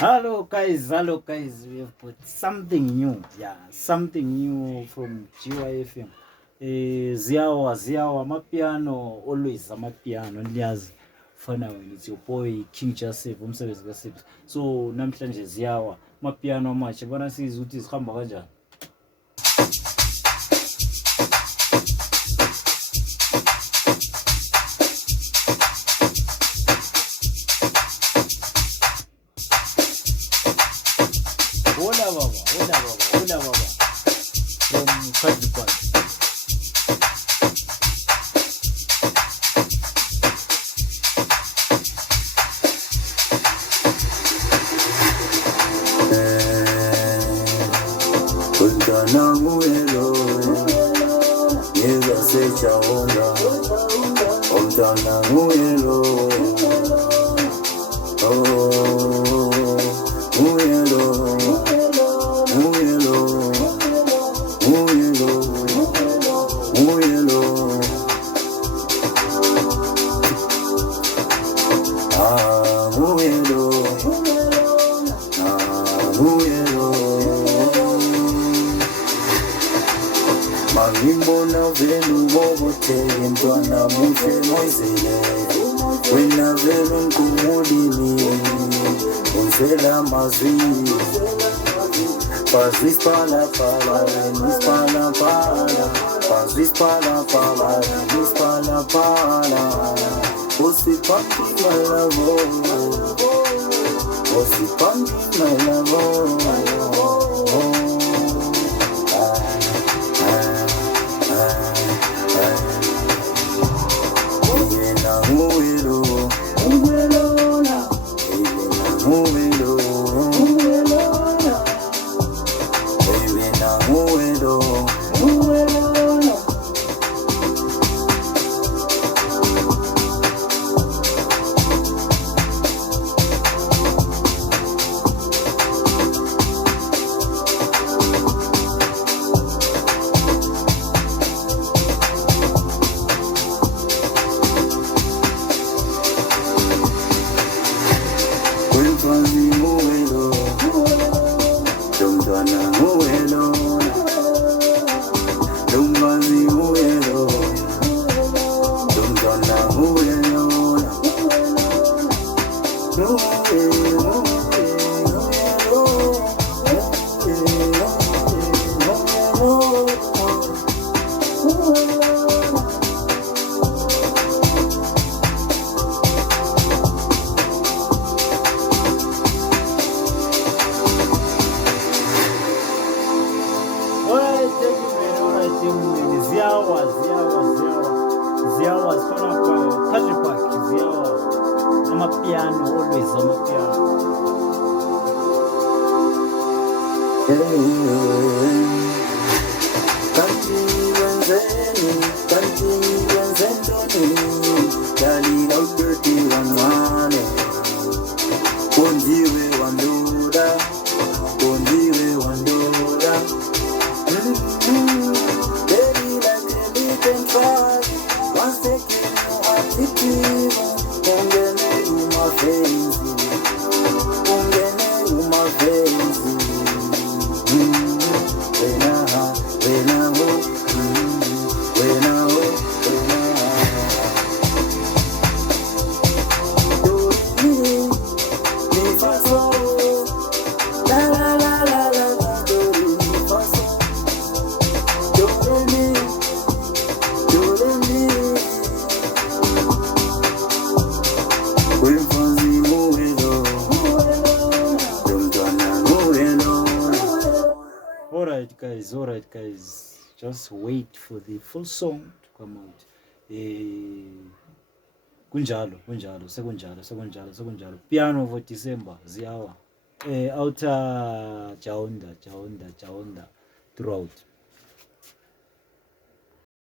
Hello guys, we have put something new, something new from GYFM. Ziyawa, amapiano, always amapiano, ndiyazi fana wena, it's your boy King kaSibbs, umsebenzi kaSibbs. So namhlanje ziyawa, amapiano amasha, bona sizwe ukuthi zihamba kanjani. Hola baba. From kaSibbs. Untana nguyelo, yeza secha onda. Untana nguyelo, oh nguyelo. Mangimbona velu bobote mtwana mufe moizele wena velu nkumudini unzela mazwi pazwis pala wenis pala Osipampi my love, Ziyawa sifana kwa kaSibbs, ziyawa amapiano, always amapiano. Kanti wenzeni dalila uketi wanwane kondiwe wandoda Baby like a little try once taking you attitude ungene umapenzi Alright guys, just wait for the full song to come out. Kunjalo, sekunjalo. Piano for December, ziyawa. Outer Jaonda throughout.